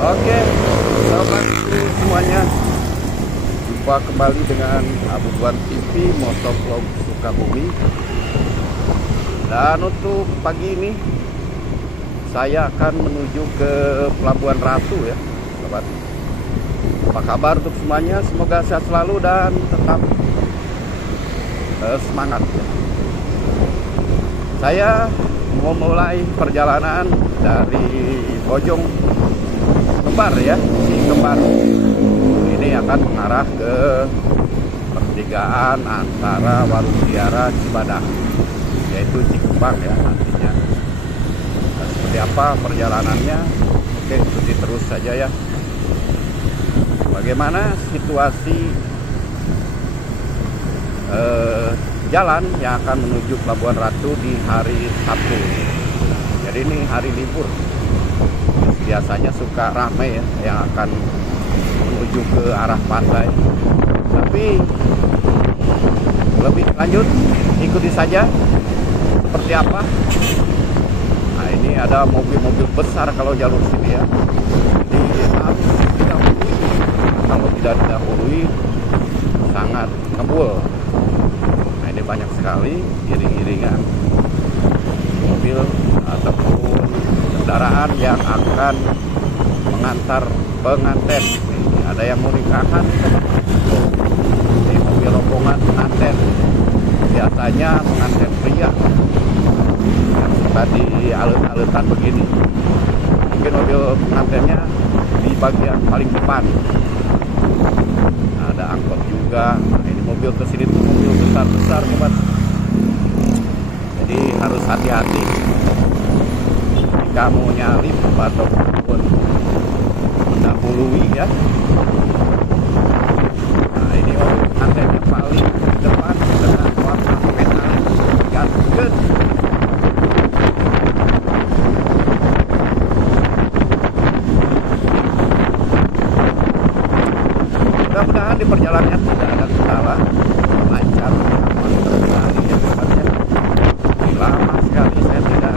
Oke, selamat semuanya. Jumpa kembali dengan Abu Tuan TV Motovlog Sukabumi. Dan untuk pagi ini saya akan menuju ke Pelabuhan Ratu ya, sobat. Apa kabar untuk semuanya? Semoga sehat selalu dan tetap semangat ya. Saya mau mulai perjalanan dari Bojong Kembar ya, di Kembar. Ini akan mengarah ke pertigaan antara Warung Tiara Cibadak, yaitu Cikembang ya nantinya. Nah, seperti apa perjalanannya? Oke, ikuti terus saja ya. Bagaimana situasi jalan yang akan menuju Pelabuhan Ratu di hari Sabtu. Jadi ini hari libur. Biasanya suka ramai ya yang akan menuju ke arah pantai. Tapi lebih lanjut ikuti saja seperti apa. Nah, ini ada mobil-mobil besar kalau jalur sini ya. Jadi harus didahului. Kalau tidak didahului sangat ngebul. Nah, ini banyak sekali iring-iringan mobil ataupun kendaraan yang akan mengantar pengantin. Ini ada yang mau nikahan, ini mobil rombongan pengantin. Biasanya pengantin pria yang suka di alut-alutan begini. Mungkin mobil pengantinnya di bagian paling depan. Nah, ada angkot juga. Nah, ini mobil kesini tuh mobil besar-besar sobat. Jadi harus hati-hati jika mau nyalip ataupun mendahului ya. Nah, ini antenya paling depan dengan warna merah gantung. Mudah-mudahan di perjalanannya tidak ada kendala, lancar, terkendali ya tempatnya. Lama sekali saya tidak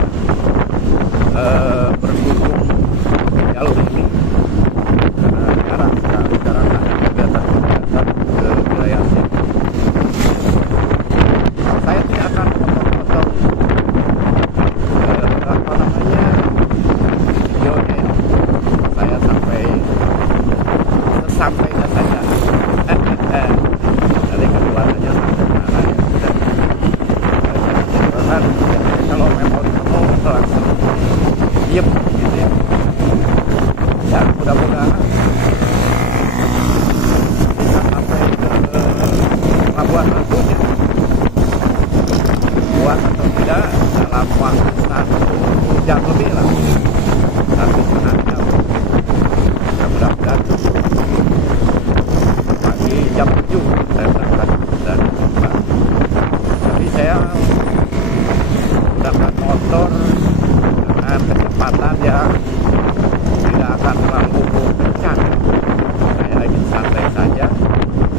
berkunjung jalur ini karena jarang sekali ada kegiatan ke wilayah sini. Saya tidak akan potong-potong videonya ya. Saya sesampainya saja. Dari keluarnya sampai mana ya sudah. Kalau memori kamu langsung diem gitu ya. Ya mudah-mudahan bisa sampai ke Pelabuhan Ratunya. Buat atau tidak dalam waktu 1 jam lebih lah, 1,5 jam. Ya mudah-mudahan pagi jam 7 saya berangkat dari Kembar. Tapi saya menggunakan motor dengan kecepatan yang tidak akan terlalu kencang. Saya ingin santai saja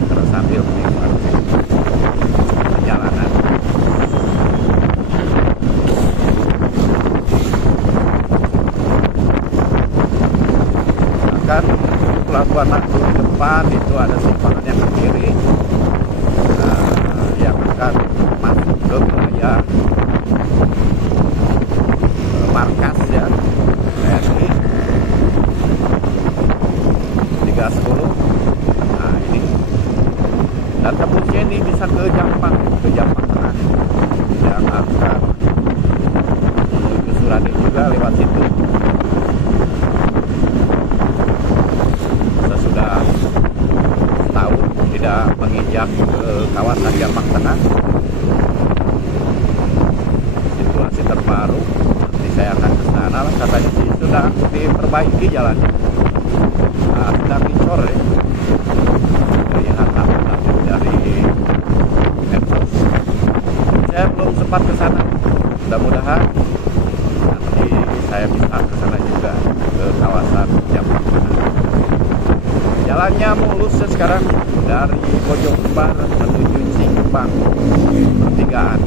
terus sambil menikmati perjalanan. Bahkan Pelabuhan Ratu depan itu ada simpangan yang ke kiri yang akan masuk ke wilayah markas ya TNI 310. Nah ini dan tembusnya ini bisa ke Jampang Tengah yang akan menuju Suradi juga lewat situ. Saya sudah tahun tidak menginjak ke kawasan Jampang Tengah. Situasi terbaru nanti saya akan ke sana lah, katanya sih sudah diperbaiki jalannya. Nah, sedang dicor ya. Lihat update dari medsos. Saya belum sempat ke sana. Mudah-mudahan nanti saya bisa ke sana juga ke kawasan Jampang Tengah. Jalannya mulus ya sekarang dari Bojong Kembar menuju Cikembang pertigaan.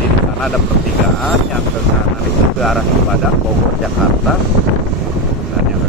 Di sana ada pertigaan yang ke kanan itu ke arah Cibadak, Bogor, Jakarta, dan yang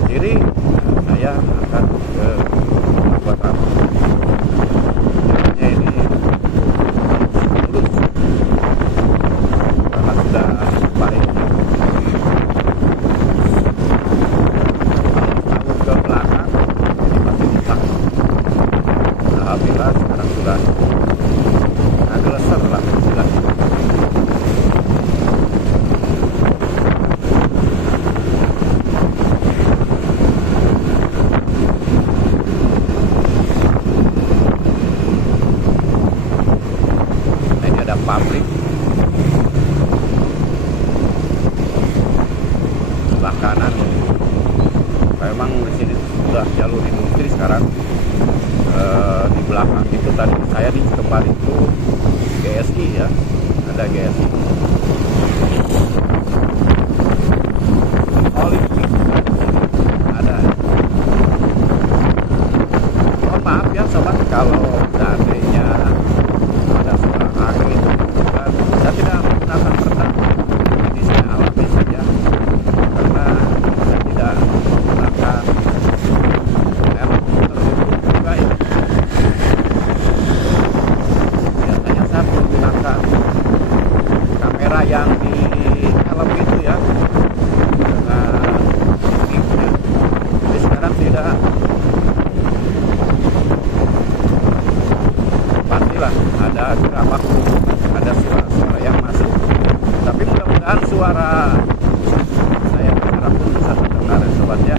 sudah jalur industri sekarang. Di belakang itu tadi saya di Cikembar itu GSI ya, ada GSI. Olimpik ada. Mohon maaf ya sobat kalau seandainya ada suara angin, dan saya tidak menggunakan peredam. Ini saya alami saja karena saya tidak menggunakan juga ya. Biasanya saya menggunakan kamera yang di helm itu ya, dengan mic-nya. Jadi sekarang tidak. Pastilah ada beberapa ada suara-suara yang masuk, tapi mudah-mudahan suara saya berharap pun bisa terdengar ya sobat ya.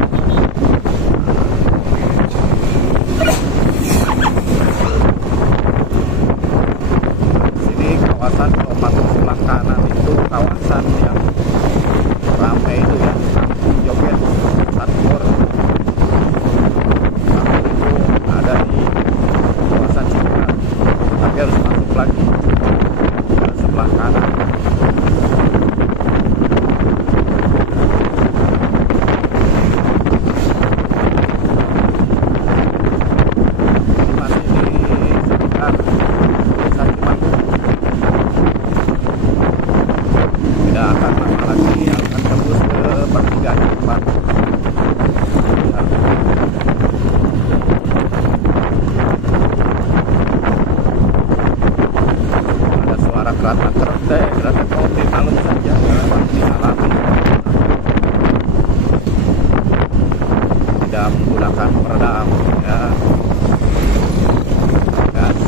Sini kawasan Kabupaten sebelah kanan itu kawasan yang ramai itu ya, kampung joget Satpur. Kampung itu ada di kawasan Cikembar, tapi harus masuk lagi ke sebelah kanan. Ini masih di sekitar Desa Cimanggu. Tidak akan lama lagi akan tembus ke pertigaan Cikembar. Ada suara kereta kopi malam saja lewat di alami. Tidak menggunakan peredam ya. Gas.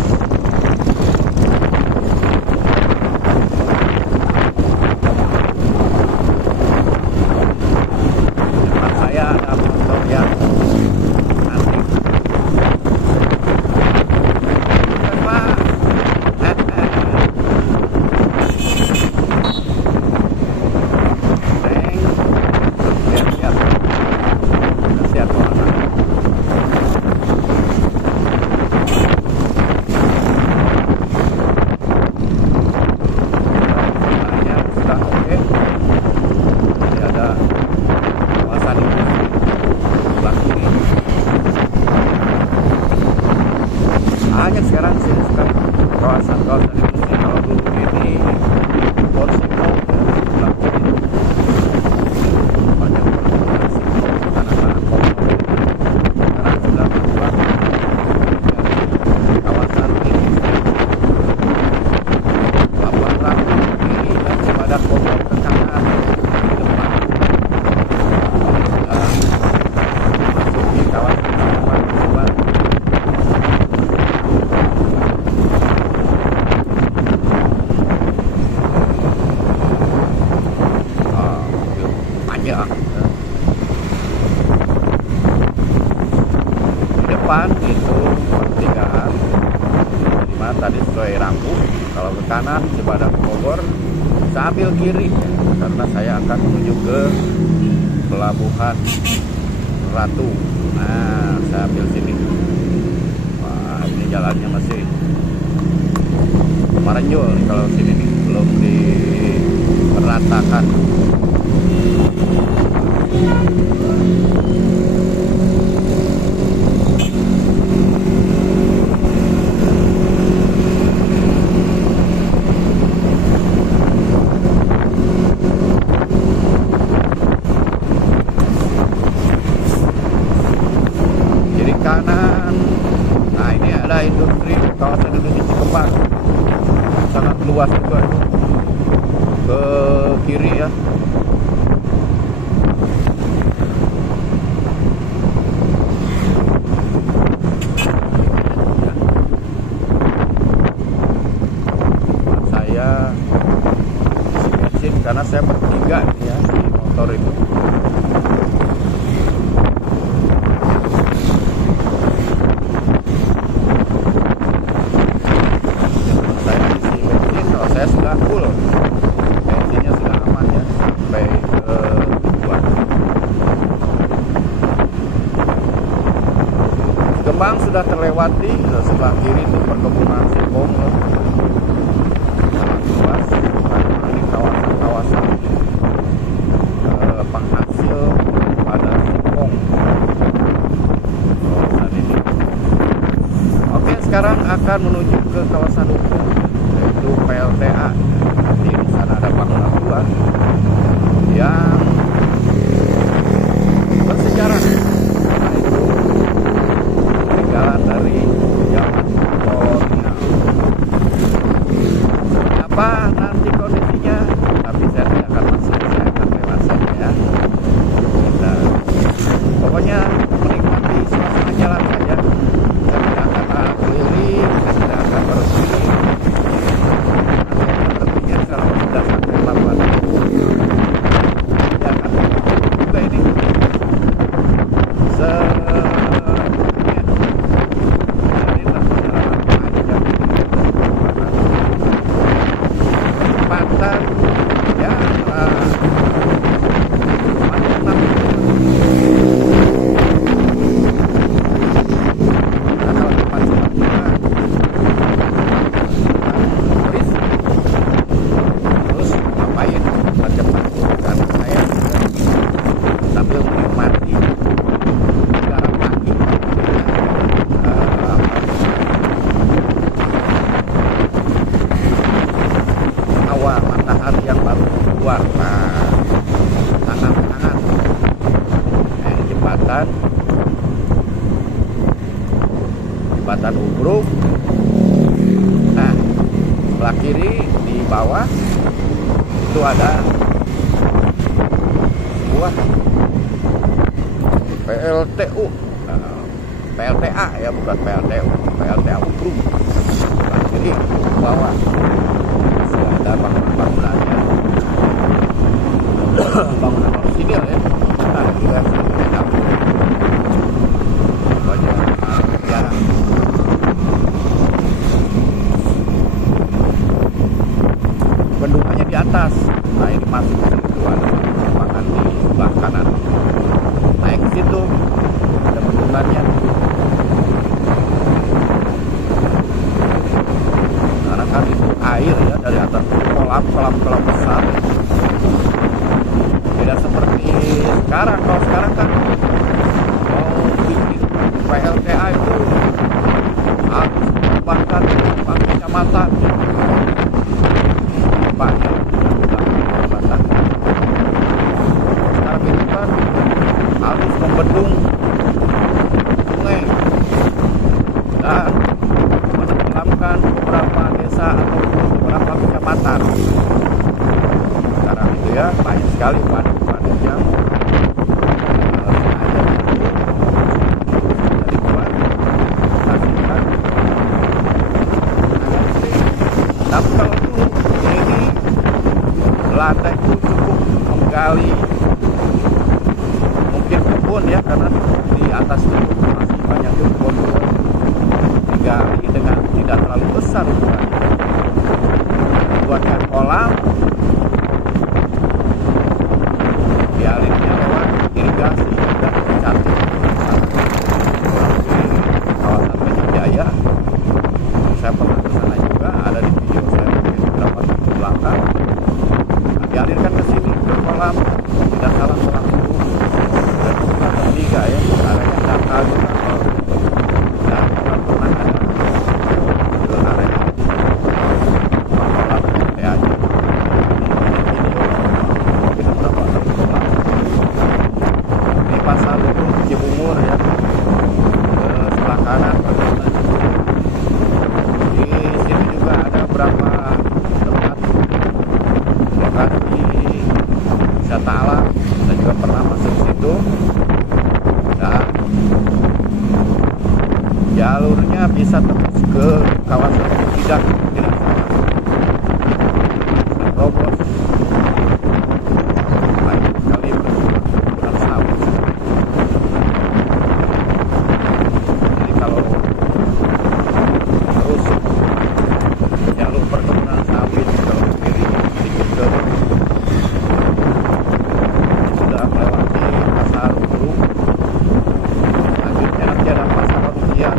Depan saya ada motor yang antik. Bukan, Pak. Lihat-lihat. Kasihan orang. Jalannya sudah oke. Jadi ada kawasan industri sebelah kiri. Banyak sekarang sih kawasan industri. Kalau dulu ini Porsimo sebelah kiri. Banyak produksi tanah-tanah kotor. Sekarang sudah berubah menjadi kawasan industri. Labuan Ratu kiri dan Cibadak Bogor ke kanan di depan. Sudah masuk di kawasan Cikembar. Banyak. Di depan itu pertigaan, di mana tadi sudah rampu. Kalau ke kanan Cibadak Bogor, saya ambil kiri ya, karena saya akan menuju ke Pelabuhan Ratu. Nah, saya ambil sini. Wah, ini jalannya masih merenjol nih kalau sini nih, belum diratakan. Kiri kanan. Nah, ini ada industri, kawasan industri Cikembar. Sangat luas juga itu. Ke kiri ya. Kembang sudah terlewati, sebelah kiri itu perkebunan singkong, sangat luas. Ini kawasan-kawasan penghasil pada singkong kawasan ini. Oke, sekarang akan menuju ke kawasan hukum, yaitu PLTA. Di sana ada bangunan tua yang bersejarah. Nah, itu peninggalan dari zaman kolonial. Apa nanti kondisinya? Tapi saya tidak akan masuk, saya akan lewat saja ya. Kita pokoknya menikmati suasana jalan saja. Saya tidak akan keliling, saya tidak akan berhenti. Saya berpikir kalau sudah sampai pelabuhan itu, saya akan juga ini jembatan Ubruk. Nah, sebelah kiri di bawah itu ada sebuah PLTU, PLTA ya, bukan PLTU, PLTA Ubruk. Sebelah kiri di bawah masih ada bangunan-bangunannya, bangunan orisinil ya. Nah, juga bendungannya di atas. Nah, ini masuk ke situ, ada pemandangan di sebelah kanan. Naik ke situ ada bendungannya. Karena kan itu air ya, dari atas kolam besar. Tidak seperti sekarang. Kalau sekarang kan mau bikin PLTA itu harus bahkan Pak Kecamatan banyak jembatan. Sekarang itu kan harus membendung sungai dan menenggelamkan beberapa desa atau beberapa kecamatan. Sekarang itu ya banyak sekali waduk-waduk yang tapi kalau dulu ini Belanda itu cukup menggali mungkin kebun ya, karena di atas itu masih banyak kebun digali dengan tidak terlalu besar ukurannya, buatkan kolam, dialirnya lewat irigasi dan cantik kawasan Medan. Saya pernah ke sana juga, ada di video saya beberapa tahun ke belakang. Nah, dialirkan ke sini ke kolam, tidak salah kolam itu dan bukan ketiga ya, areanya data juga dan pernah ada ke area kolam PLTA aja. Ini beberapa tahun ke belakang. Ini pasar itu Cibungur ya, ke sebelah kanan perkebunan Cibungur. Di sini juga ada beberapa tempat lokasi wisata alam. Saya juga pernah masuk situ. Dan jalurnya bisa tembus ke kawasan tidak salah. Robos banyak sekali perkebunan sawit. Jadi kalau terus jalur perkebunan sawit kalau kiri sedikit ke sudah melewati pasar Ubruk, selanjutnya nanti ada pasar manusia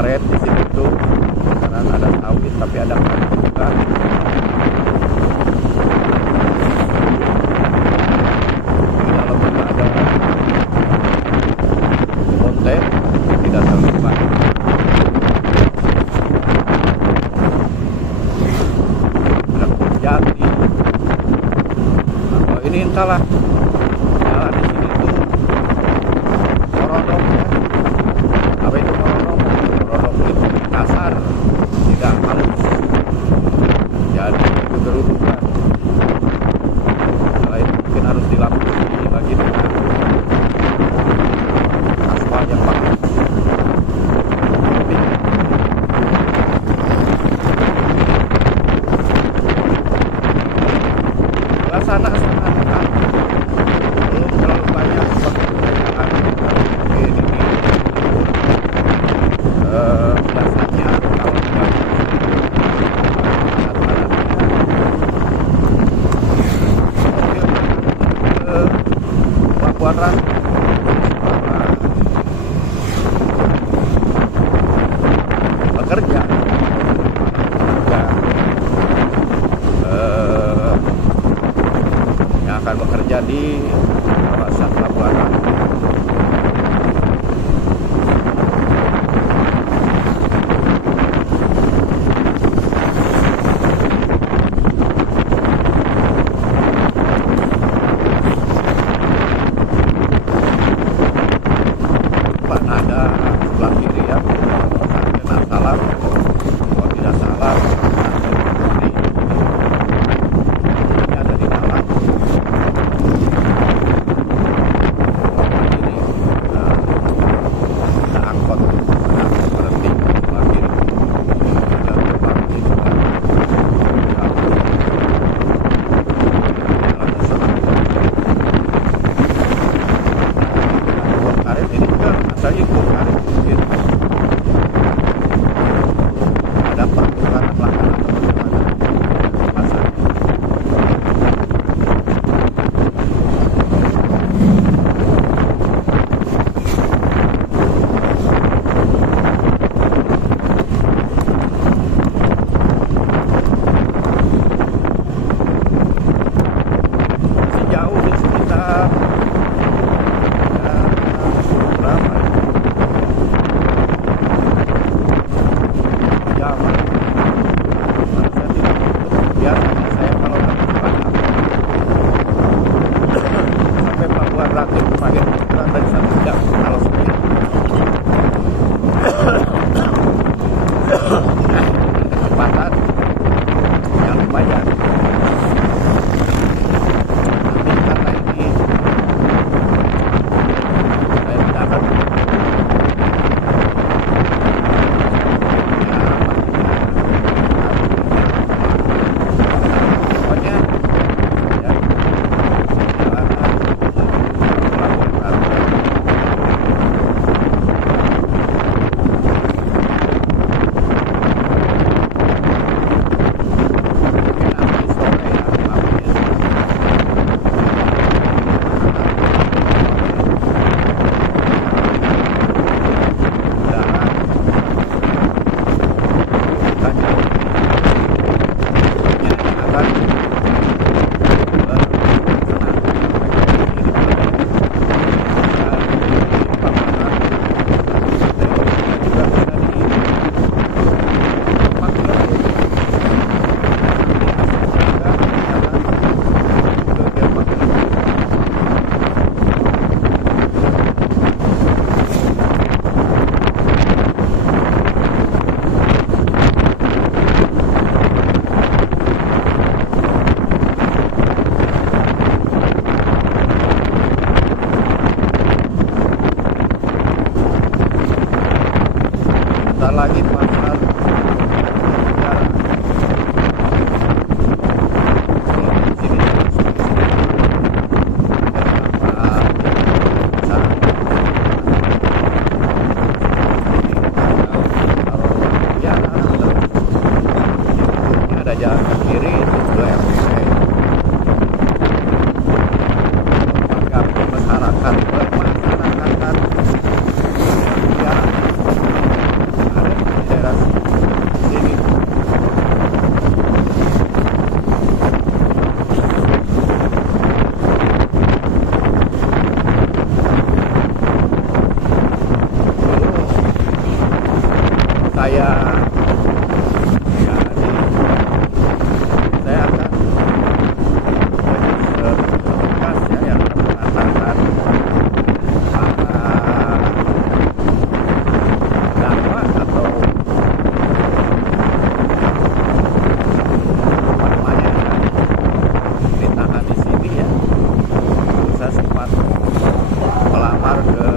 karet di sini tuh sekarang ada sawit tapi ada karet juga. Di dalam juga ada lonte, tidak terlupa. Ada jati. Nah, ini entahlah jalan di sini tuh morodok ya. Apa itu morodok? Morodok itu kasar, tidak halus, jadi itu kerudukan. Selain mungkin harus dilakukan ini lagi dengan aspal yang bagus. Suasana sekarang belum terlalu banyak pekerjaan, mungkin ini biasanya kalau tidak ke Pelabuhan Ratu bekerja yang akan bekerja di kawasan Pelabuhan Ratu. Ada sebelah kiri ya, pesantren Salam, kalau tidak salah ini ada di dalam ini ada angkot berhenti sebelah kiri, ada gerbang ini juga karet ini juga saya ikut karet mungkin ada pertukaran lahan atau bagaimana pasar. Masih jauh di sekitar berapa jam? Saya tidak biasanya saya kalau sampai Pelabuhan Ratu kemarin kurang dari 1 jam kalau seperti kecepatan yang lumayan. Tapi karena ini saya tidak akan pokoknya ya jalanan Pelabuhan Ratu. Mungkin nanti sore ya malamnya bentar lagi pasar sejarah. Kalau di sini ada jalan ke kiri itu juga yang agak masyarakat bermasyarakatan ya ada saya jadi saya akan tugas ya yang mengantarkan para dakwah atau apa namanya ya, ditahan di sini ya. Saya sempat melamar ke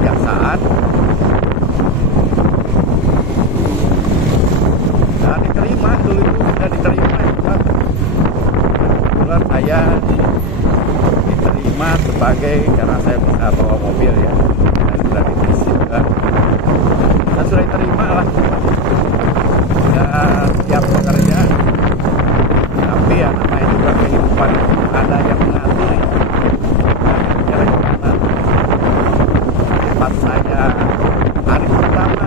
kejaksaan dan diterima dulu itu sudah diterima ya Pak. Kebetulan saya diterima sebagai, karena saya bisa bawa mobil ya, dan sudah dites juga, dan sudah diterima lah, sudah siap bekerja. Tapi ya namanya juga kehidupan ada yang mengatur ya. Kira-kira tempat saya hari pertama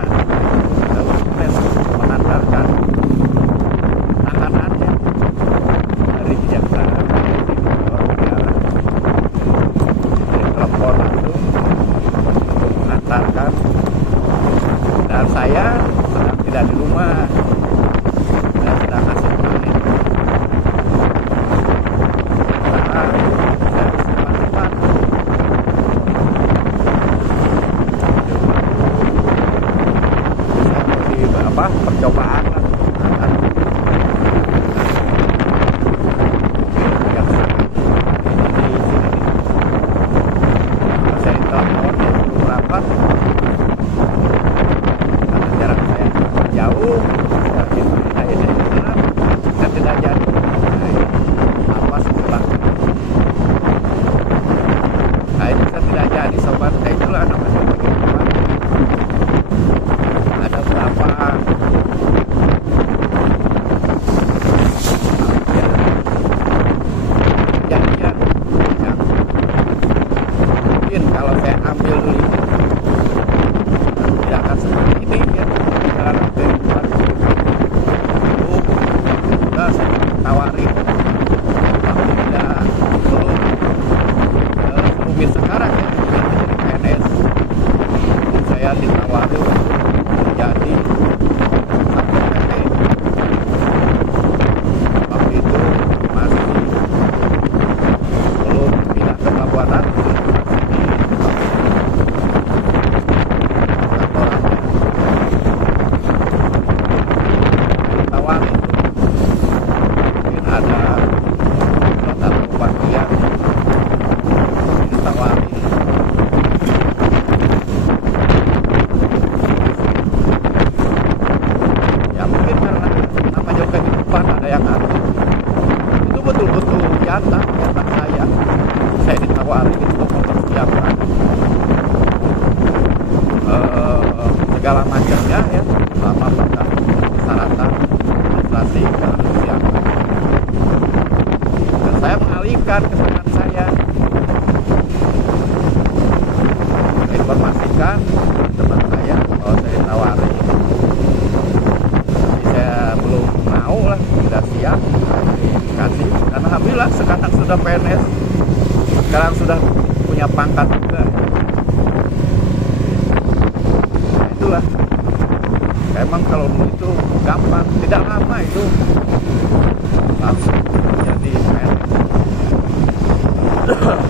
dalam tes mengantarkan tahanannya dari kejaksaan dari telepon itu untuk mengantarkan, dan saya sedang tidak di rumah, saya sedang hasil panen karena saya cepat-cepat di percobaan lah akan saya telepon rapat karena jarak saya jauh, saya tidak jadi apa setelah itu saya tidak jadi sobat. Itulah namanya kehidupan. Ada berapa kejadian yang mungkin kalau saya ambil dulu tidak akan seperti ini ya dalam kehidupan. Sudah saya tawarin tapi tidak belum rumit sekarang ya jadi PNS. Saya ditawari menjadi Satpol PP. Waktu itu masih belum pindah ke Pelabuhan Ratu, masih di kantorannya. Ditawari mungkin ada satu bagian ditawari ya, mungkin karena namanya kehidupan ada yang ngatur. Itu betul-betul nyata saya ditawari untuk mempersiapkan segala macamnya ya, sama bahkan persyaratan administrasi dalam disiapkan. Dan saya mengalihkan ke teman saya, informasikan teman saya bahwa saya ditawari, tapi saya belum mau lah, tidak siap dikasih. Dan alhamdulillah sekarang sudah PNS, sekarang sudah punya pangkat juga. Nah, itulah emang kalau dulu itu gampang, tidak lama itu langsung jadi PNS.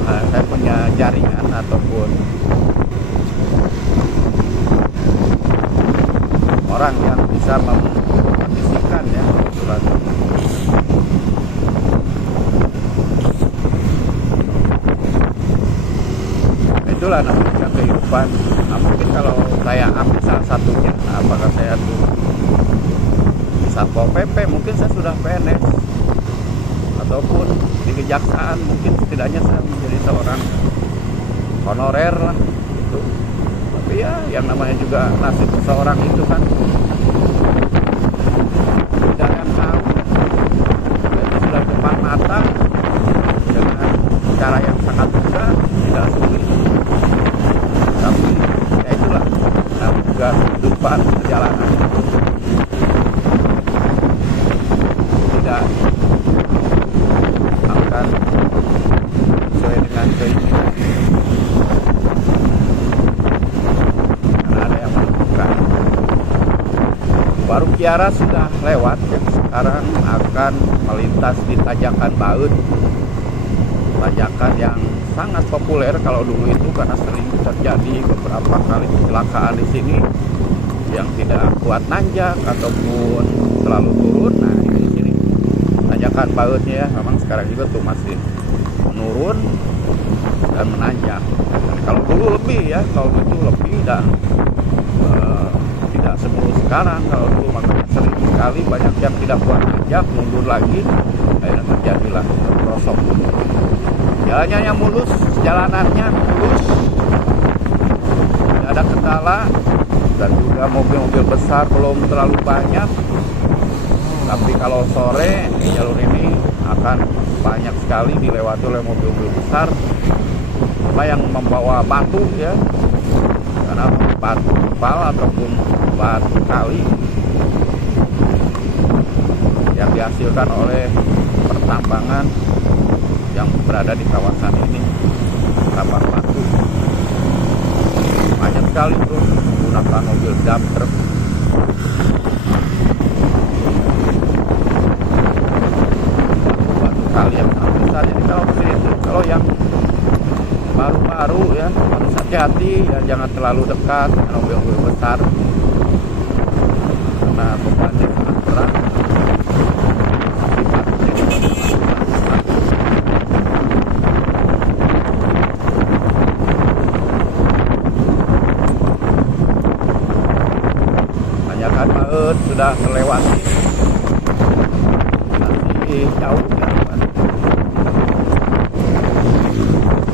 Nah, saya punya jaringan ataupun orang yang bisa mempromosikan ya kebetulan. Itulah namanya kehidupan. Nah, mungkin kalau saya ambil salah satunya, nah, apakah saya tuh Satpol PP, mungkin saya sudah PNS, ataupun di kejaksaan mungkin setidaknya saya menjadi seorang honorer lah gitu. Tapi ya yang namanya juga nasib seseorang itu kan tidak yang tahu. Itu sudah depan mata dengan cara yang sangat mudah, tidak sulit. Tapi ya itulah, nah, juga kehidupan perjalanan itu tidak akan sesuai dengan keinginan, karena ada yang menentukan. Warung Kiara sudah lewat ya. Sekarang akan melintas di Tanjakan Baut. Tanjakan yang sangat populer kalau dulu itu karena sering terjadi beberapa kali kecelakaan di sini yang tidak kuat nanjak ataupun terlalu turun. Nah, ini di sini tanjakan bautnya ya, memang sekarang juga tuh masih menurun dan menanjak. Dan kalau dulu lebih ya, kalau itu lebih dan tidak semulus sekarang. Kalau dulu makanya sering sekali banyak yang tidak kuat nanjak, mundur lagi, akhirnya terjadilah rosok. Jalannya yang mulus, jalanannya mulus, tidak ada kendala, dan juga mobil-mobil besar belum terlalu banyak. Tapi kalau sore jalur ini akan banyak sekali dilewati oleh mobil-mobil besar, apa yang membawa batu ya, karena batu kepal ataupun batu kali yang dihasilkan oleh pertambangan yang berada di kawasan ini, tambang batu. Banyak sekali tuh menggunakan mobil dump truck. Batu kali yang sangat besar. Jadi kalau sini itu, kalau yang baru-baru ya harus hati-hati ya, jangan terlalu dekat dengan mobil-mobil besar karena bebannya sangat berat. Tanjakan Baut sudah terlewati, nanti jauh ya,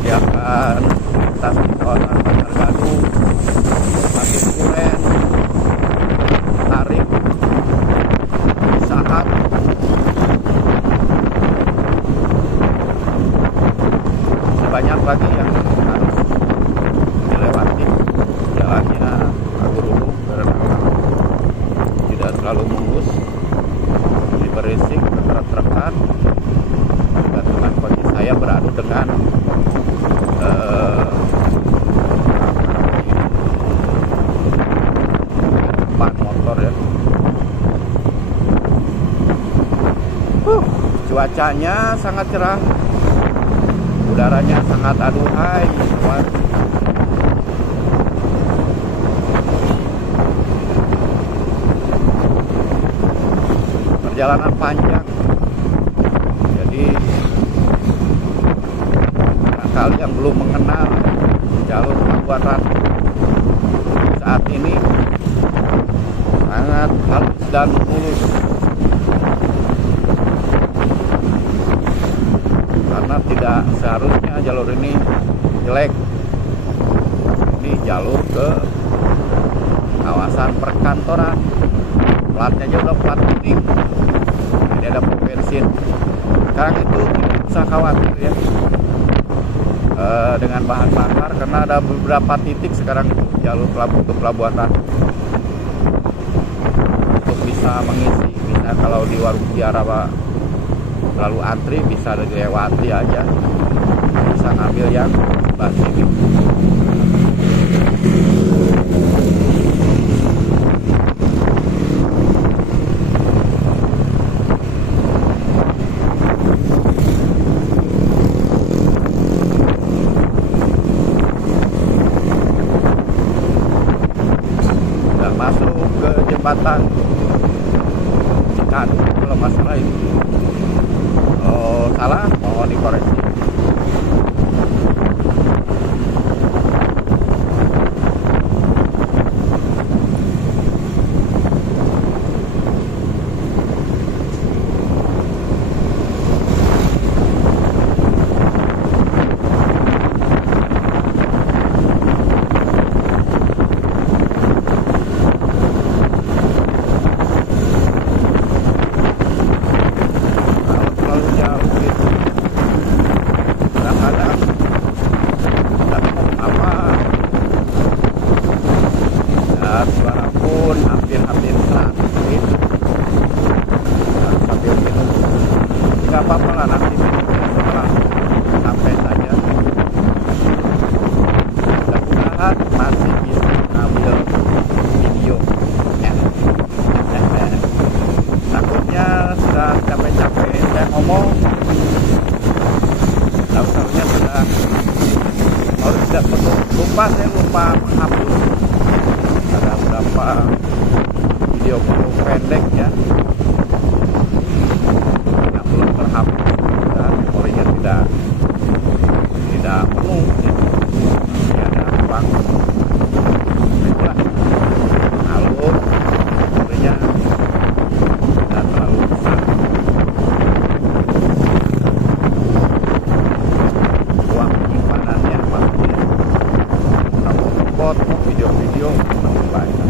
dia akan lintas di kawasan Bantar Gadung, Pasir Kuren, Tarik, Saat, banyak lagi yang harus dilewati. Jalannya agak dulu karena tidak terlalu mulus, jadi berisik, truk-trukan, dan dengan kondisi saya beradu dengan depan motor ya. Cuacanya sangat cerah, udaranya sangat aduhai. Perjalanan panjang, jadi barangkali yang belum mengenal jalur Pelabuhan Ratu saat ini sangat halus dan mulus, karena tidak seharusnya jalur ini jelek. Ini jalur ke kawasan perkantoran, platnya aja udah plat kuning, jadi ada pom bensin. Sekarang itu tidak usah khawatir ya dengan bahan bakar, karena ada beberapa titik sekarang itu jalur untuk Pelabuhan Ratu untuk bisa mengisi. Bisa kalau di Warung Kiara lalu antri, bisa dilewati aja, bisa ngambil yang sebelah sini. Udah masuk ke jembatan Cikadu kalau masalah itu. Salah, mohon dikoreksi. Kalau terlalu jauh gitu, Kenapa saya lupa menghapus? Ada beberapa video pendek ya yang belum terhapus dan memorinya tidak penuh ya. Masih ada ruang. Baiklah, alur memorinya tidak terlalu besar. Ruang penyimpanannya maksudnya kalau foto video-video lebih banyak.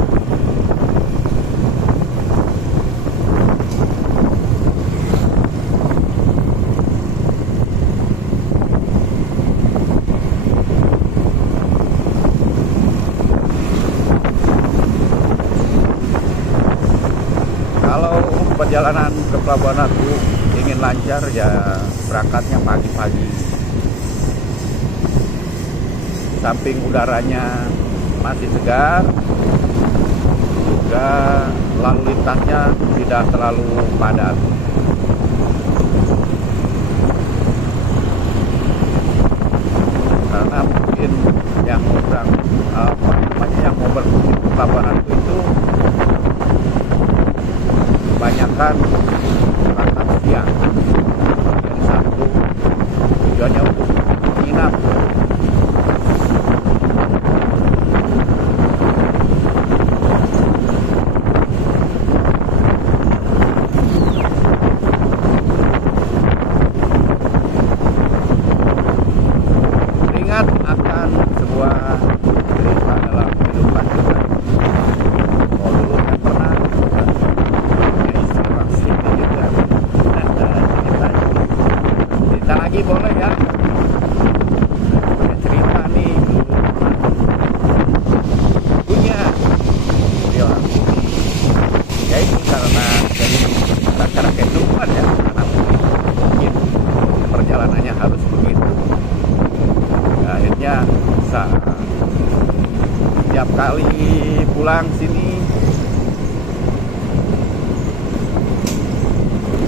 Kalau perjalanan ke Pelabuhan Ratu ingin lancar ya berangkatnya pagi-pagi. Samping udaranya masih segar, juga lalu lintasnya tidak terlalu padat. Karena mungkin yang yang mau berkunjung ke Pelabuhan Ratu itu kebanyakan berangkat siang. Dari Sabtu tujuannya untuk menginap. Ingat akan sebuah cerita dalam kehidupan kita. Oh, dulu saya pernah punya istri orang sini juga. Cerita lagi boleh ya? Punya cerita nih. Punya dia orang sini. Ya itu karena kehidupan ya. Karena mungkin perjalanannya harus begitu. Akhirnya bisa setiap kali pulang sini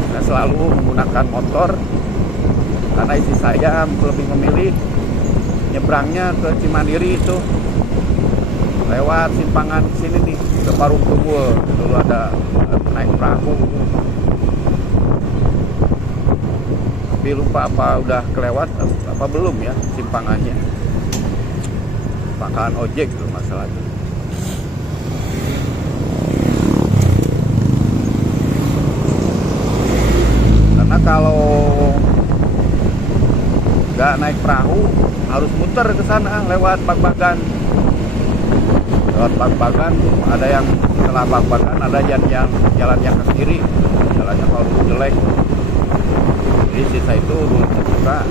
saya selalu menggunakan motor karena istri saya lebih memilih nyebrangnya ke Cimandiri itu lewat simpangan sini nih ke Parung Tunggul. Dulu ada naik perahu tapi lupa apa udah kelewat apa belum ya simpangannya. Pangkalan ojek itu masalahnya. Karena kalau nggak naik perahu harus muter ke sana lewat Bagbagan. Lewat Bagbagan ada yang setelah Bagbagan ada jalan yang ke kiri, jalannya kalau dulu jelek. Jadi sisa itu dulu terbuka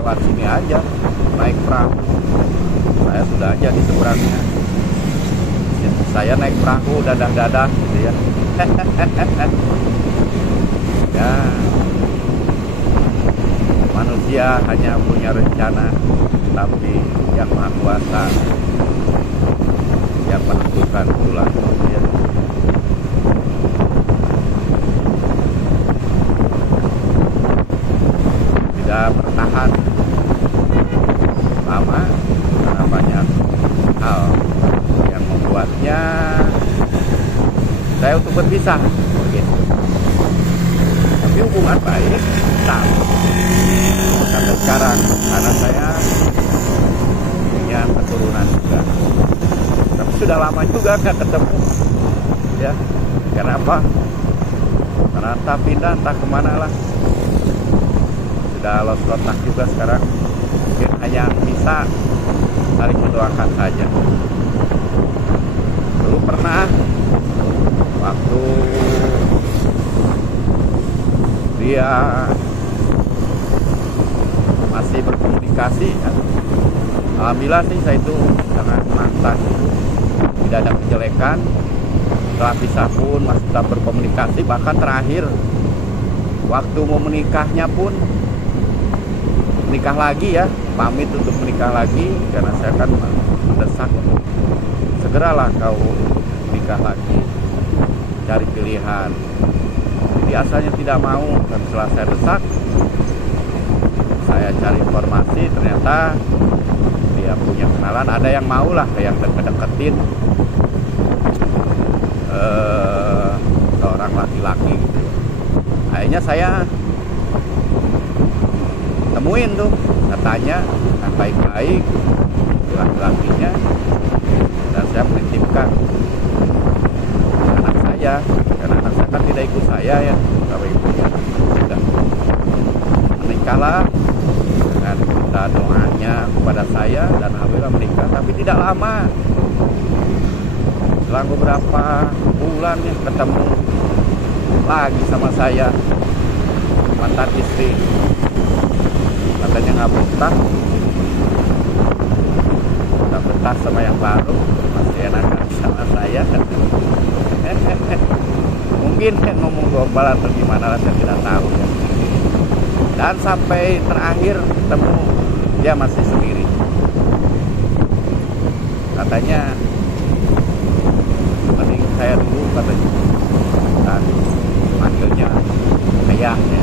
lewat sini aja naik perahu. Saya sudah aja di seberangnya. Saya naik perahu dadah-dadah gitu ya. Ya, manusia hanya punya rencana, tapi yang Maha Kuasa yang menentukan bulan. Ya. Tidak bertahan lama karena banyak hal yang membuatnya saya untuk berpisah begitu. Tapi hubungan baik sampai sekarang karena saya punya keturunan juga. Tapi sudah lama juga nggak ketemu ya. Kenapa? Karena entah pindah entah kemana lah. Sudah lost kontak juga sekarang. Mungkin hanya bisa saling mendoakan saja. Dulu pernah waktu dia masih berkomunikasi ya. Alhamdulillah sih saya itu dengan mantan itu tidak ada kejelekan. Setelah pisah pun masih tetap berkomunikasi. Bahkan terakhir waktu mau menikahnya pun menikah lagi ya, pamit untuk menikah lagi karena saya kan mendesak segeralah kau menikah lagi, cari pilihan. Jadi asalnya tidak mau, dan setelah saya desak, saya cari informasi ternyata dia dia punya kenalan, ada yang mau lah, yang deket-deketin seorang laki-laki gitu. Akhirnya saya temuin tuh, katanya kan baik-baik laki-lakinya, dan saya menitipkan anak saya, karena anak saya kan tidak ikut saya ya, kalau ibunya sudah menikahlah dengan minta doanya kepada saya, dan alhamdulillah menikah. Tapi tidak lama, selang beberapa bulan ya, ketemu lagi sama saya mantan istri, katanya nggak betah sama yang baru, masih enakan sama saya. Mungkin ngomong global atau gimana lah, saya tidak tahu ya. Dan sampai terakhir ketemu dia masih sendiri, katanya mending saya dulu, katanya, dan manggilnya ayahnya.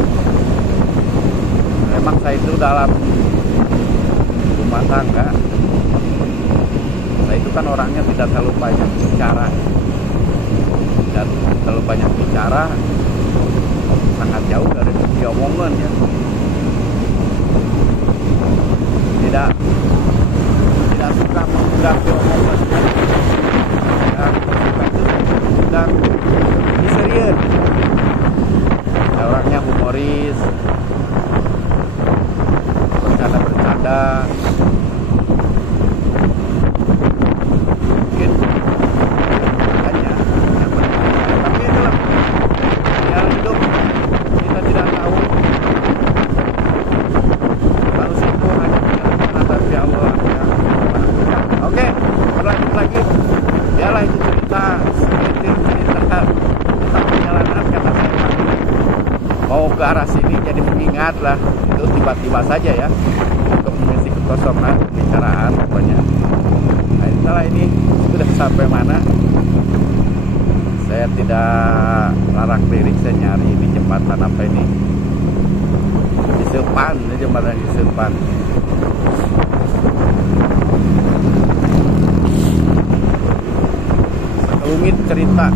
Memang saya itu dalam rumah tangga, saya itu kan orangnya tidak terlalu banyak bicara, dan terlalu banyak bicara sangat jauh dari diomongan ya. Tidak suka mengudak omongan, dan ini serius. Ya, orangnya humoris, bercanda mungkin hanya yang penting. Tapi itulah ya, hidup kita tidak tahu, manusia itu hanya menjalankan atas ya Allah ya. Oke, berlanjut lagi, biarlah itu cerita tentang perjalanan, kata saya mau ke arah sini, jadi mengingat lah, itu tiba-tiba saja ya, untuk mengisi kekosongan pembicaraan pokoknya. Nah, setelah ini sudah sampai mana, saya tidak larang lirik, saya nyari di jembatan apa ini, di Sepan, ini jembatan di Sepan. Sekelumit cerita.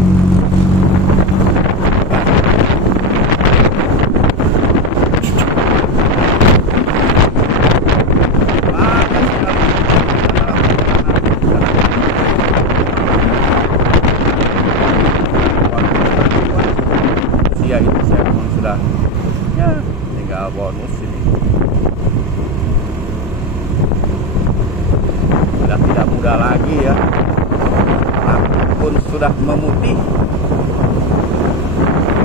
Ya itu saya memang sudah ya tinggal bonus ini, sudah tidak muda lagi ya, pun sudah memutih.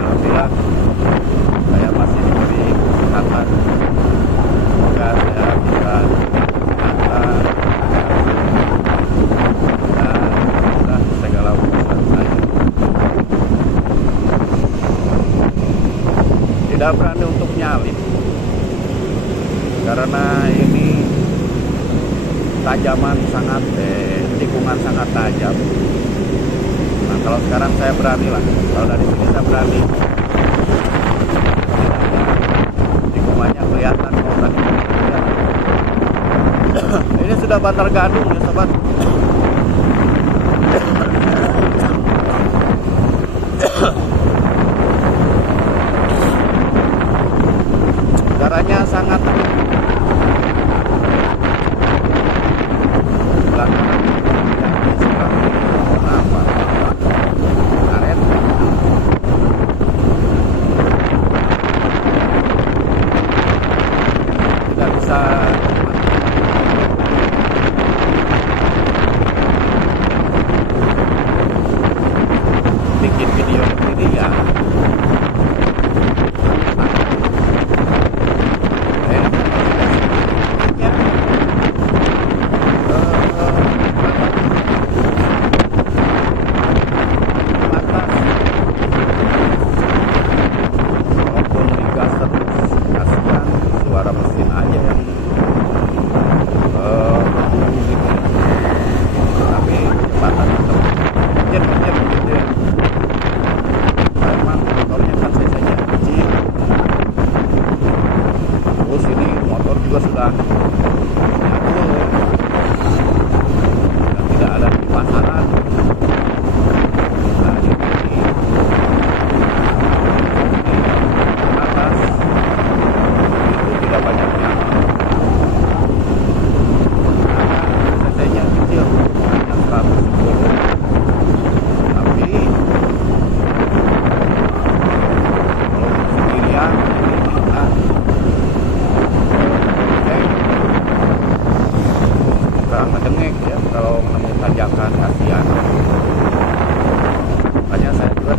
Alhamdulillah saya masih diberi kesehatan, semoga saya bisa dan segala urusan saya. Tidak berani untuk nyalip karena ini tajaman sangat tikungan sangat tajam. Nah, kalau sekarang saya berani lah, kalau dari sini saya berani, tikungannya kelihatan kok tadi. Ini sudah Bantar Gadung ya sobat. Udaranya sangat belakangan apa karet tidak bisa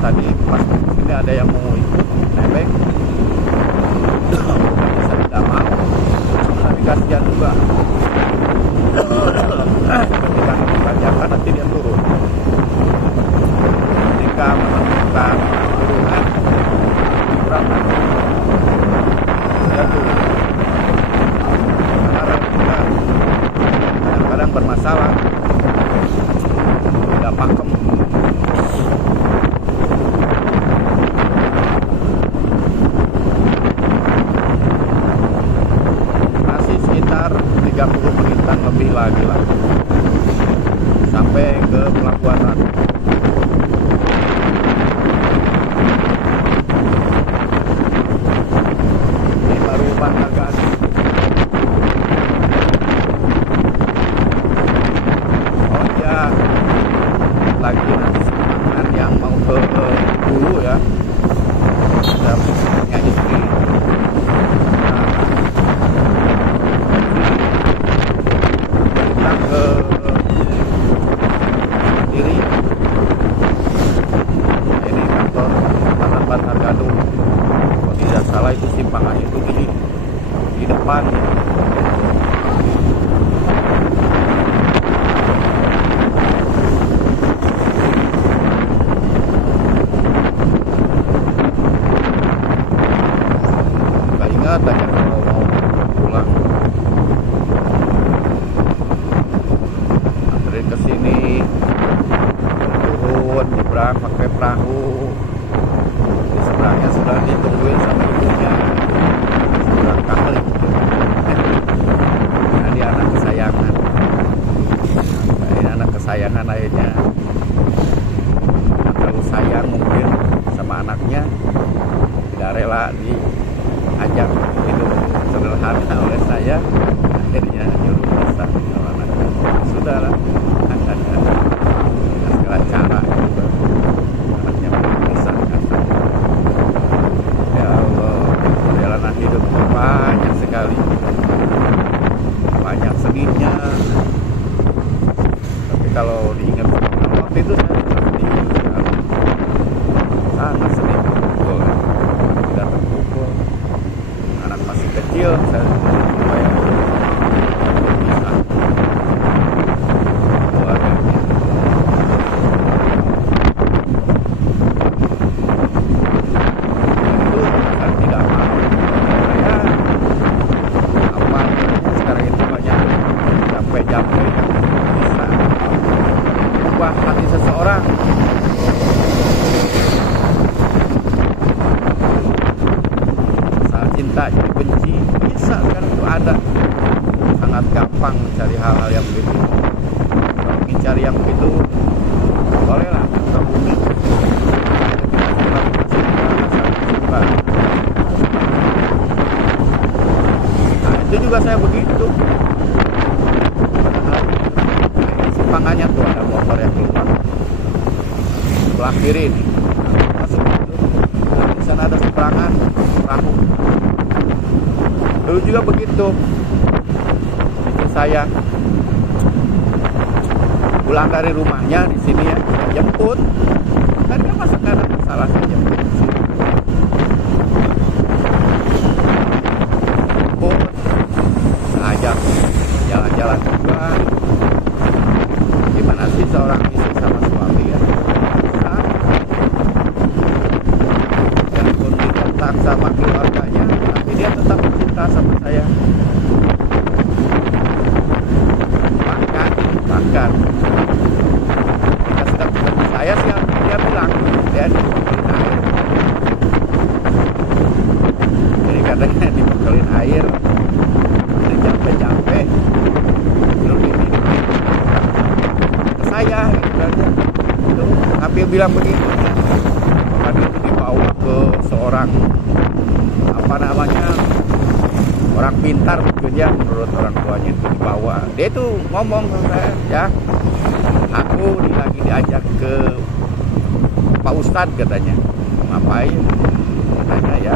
tadi pas di sini ada yang mau ikut nebeng, saya tidak mau, tapi kasihan juga. Ketika dibacakan nanti dia turun. Ketika menemukan turunan berapa dia turun. Karena kita kadang-kadang bermasalah, tidak pakem. Masih sekitar 30 menitan lebih lagi lah sampai ke Pelabuhan Ratu. Ini baru Bandar Gading. Oh ya, lagi nanti semangat yang mau ke Hulu ya, saya punya istri. Ke kiri ini kantor Taman Bantar Gadung. Kalau tidak salah itu simpangannya itu di depan. Nggak ingat aja kalau mau pulang. Ke sini turun nyebrang pakai perahu, di seberangnya sudah ditungguin sama ibunya seberang kali. Nah, dia anak kesayangan, ini anak kesayangan akhirnya. Nah, kalau sayang mungkin sama anaknya tidak rela diajak hidup sederhana oleh saya, akhirnya nyuruh pisah sama anaknya. Sudahlah, segala cara juga anaknya memisahkan. Ya Allah, perjalanan hidup banyak sekali, banyak sedihnya. Tapi kalau diingat waktu itu saya sedih sekali, sangat sedih, betul. Tidak terpukul, anak masih kecil, saya supaya berpisah. Hati seseorang saat cinta jadi benci, bisa kan, itu ada. Sangat gampang mencari hal-hal yang begitu. Kalau ingin cari yang begitu, bolehlah ke bumi. Nah, itu juga saya begitu. Simpangannya tuh ada motor yang keluar sebelah kiri nih, masuk itu. Nah, di sana ada seberangan perahu. Dulu juga begitu. Itu saya pulang dari rumahnya di sini ya, jemput. Kan dia masuk ke ada masalah, saya jemput di sini. Jemput, ajak jalan-jalan juga. Gimana sih seorang istri sama suami ya? Walaupun ditentang sama keluarganya, tapi dia tetap cinta sama saya. Bahkan kita sudah ketemu saya sih, dia bilang dia dibekelin air. Jadi katanya dibekelin air, dia capek-capek, belum diminum saya gitu kan. Tapi bilang begitu ya, tadi itu dibawa ke seorang orang pintar mungkin ya, menurut orang tuanya itu dibawa. Dia itu ngomong ke saya, ya aku lagi diajak ke Pak Ustadz katanya. Ngapain? Katanya ya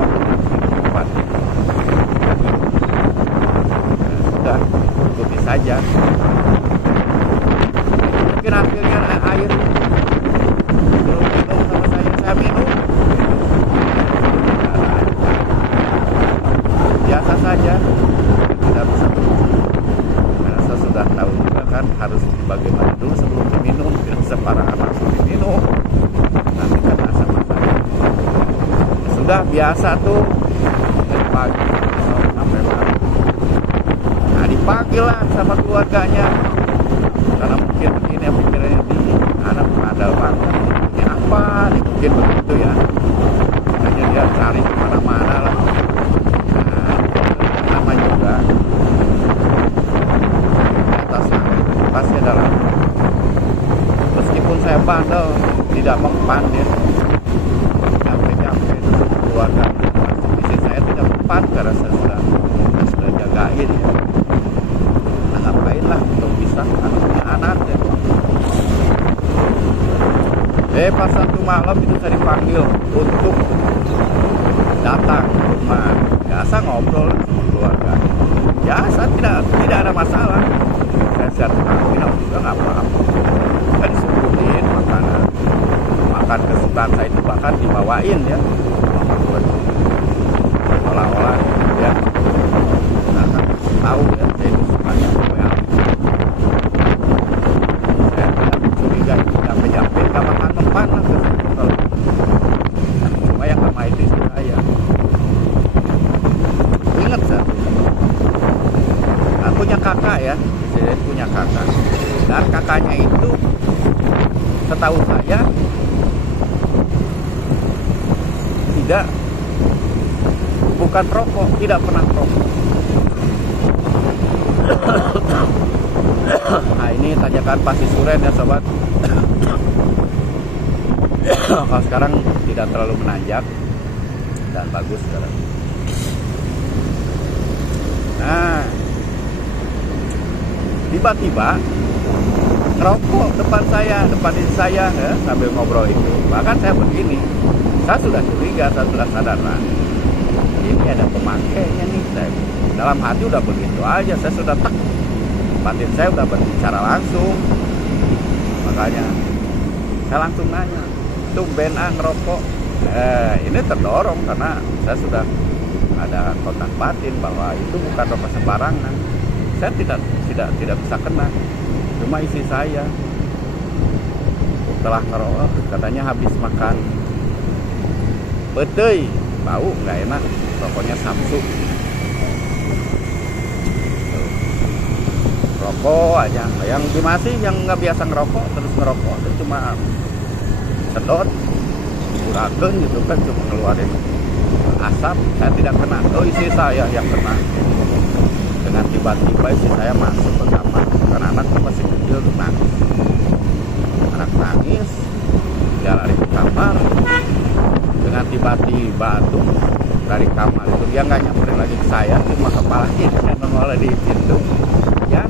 bupati. Sudah, ikuti saja. Mungkin hasilnya air belum minum sama saya sudah biasa tuh dari pagi sampai malam. Nah dipanggil lah sama keluarganya, karena mungkin begini pikirannya di anak ada banget ini apa nih, mungkin begitu ya. Makanya dia cari kemana-mana lah. Nah nama juga atas pasti adalah, meskipun saya bandel tidak mempan ya, capek-capek itu keluarga istri saya tidak mempan karena saya sudah jagain ya. Nah ngapain lah untuk bisa punya anak ya. Pas satu malam itu saya dipanggil untuk datang ke rumah, biasa ngobrol sama keluarga, biasa tidak ada masalah. Saya silaturahmi juga nggak apa-apa, kan disuguhin makanan, makan kesukaan saya itu bahkan dibawain ya, olah-olah ya. Nah kan tahu ya saya itu sukanya apa. Saya tidak curiga capek-capek nggak makan mempan lah. Cuma yang sama itu saya ingat, saya punya kakak ya, saya punya kakak, dan kakaknya itu setahu saya bukan rokok, tidak pernah rokok. Nah ini tanjakan Pasir Suren ya sobat. Kalau sekarang tidak terlalu menanjak dan bagus sekarang. Nah tiba-tiba ngerokok depan saya ya, sambil ngobrol itu. Bahkan saya begini, saya sudah curiga, saya sudah sadar lah, ini ada pemakainya nih. Saya dalam hati udah begitu aja, saya sudah batin saya udah berbicara langsung. Makanya saya langsung nanya, tumben ngerokok. Ini terdorong karena saya sudah ada kontak batin bahwa itu bukan rokok sembarangan. Saya tidak bisa kena, cuma isi saya setelah ngerokok katanya habis makan bedei, bau nggak enak, rokoknya Samsung. Rokok aja, yang masih yang nggak biasa ngerokok terus ngerokok itu cuma sedot, uragen gitu kan, cuma keluarin asap. Saya tidak kena, isi saya yang kena. Dengan tiba-tiba isi saya masuk ke kamar karena anak masih kecil tuh nangis. Anak nangis, dia lari ke kamar. Dengan tiba-tiba tuh dari kamar itu dia nggak nyamperin lagi ke saya, cuma kepalanya nongol di pintu. Ya,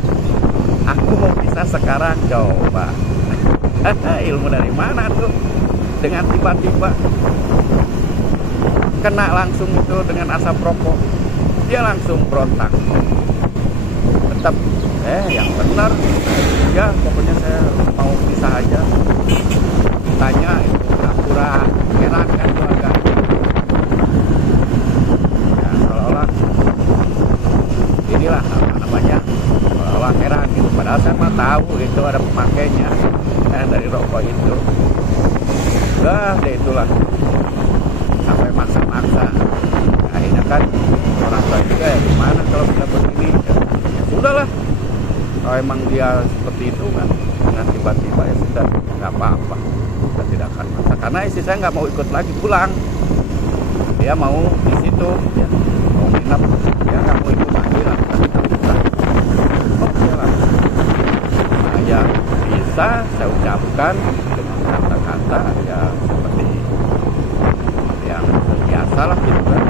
aku mau bisa sekarang, coba. Ilmu dari mana tuh? Dengan tiba-tiba kena langsung itu dengan asap rokok, dia langsung berontak. Tetap yang benar ya, pokoknya saya mau pisah aja. Tanya itu pura-pura heran kan keluarga ya, seolah-olah inilah namanya, seolah-olah heran gitu, padahal saya mah tahu itu ada pemakainya dari rokok itu. Itulah sampai maksa-maksa. Akhirnya kan orang tua juga ya gimana kalau kita begini ya, sudahlah, kalau emang dia seperti itu kan, dengan tiba-tiba ya sudah, nggak apa-apa, kita tidak akan maksa. Karena istri saya nggak mau ikut lagi pulang, dia mau di situ ya, mau nginap, dia nggak mau ikut lagi lah. Oke lah, nah, ya bisa saya ucapkan dengan kata-kata ya seperti yang biasa lah gitu kan.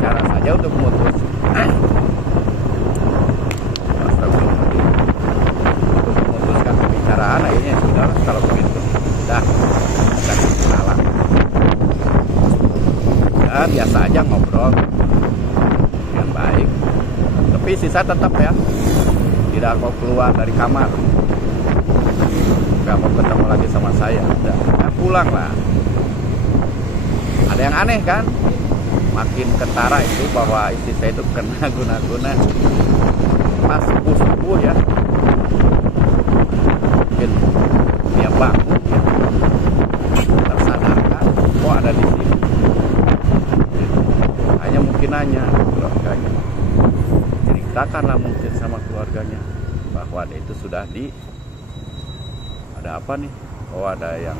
Cara saja untuk memutus untuk memutuskan pembicaraan. Akhirnya sudah, kalau begitu sudah akan kenalan ya, biasa aja ngobrol yang baik, tapi sisa tetap ya tidak mau keluar dari kamar, nggak mau ketemu lagi sama saya. Udah ya, pulang lah. Ada yang aneh kan, makin kentara itu bahwa istri saya itu kena guna-guna pas subuh-subuh ya, mungkin dia bangun ya, ceritakanlah mungkin sama keluarganya bahwa dia itu sudah ada apa nih, oh ada yang